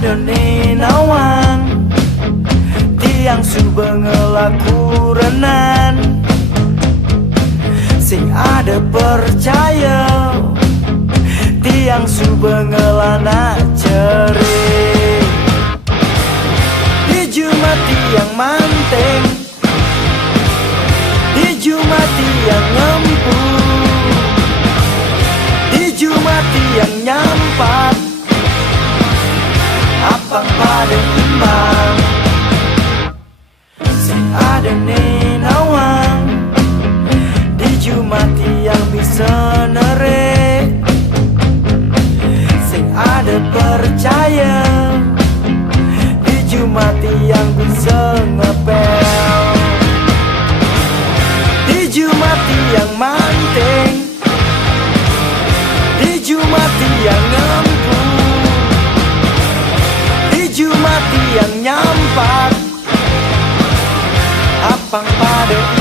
adone nawang tiang suba ngelaku renan sing ada percaya tiang suba ngelana cerik di Jumat tiang manteng di Jumat tiang ngempul di Jumat tiang nyampat apang pada imbang sing ada nenawang di Jumat yang bisa nerek sing ada percaya di Jumat yang bisa ngepel di Jumat yang manteng di Jumat yang ngempul di Jumat yang nyampat apang pada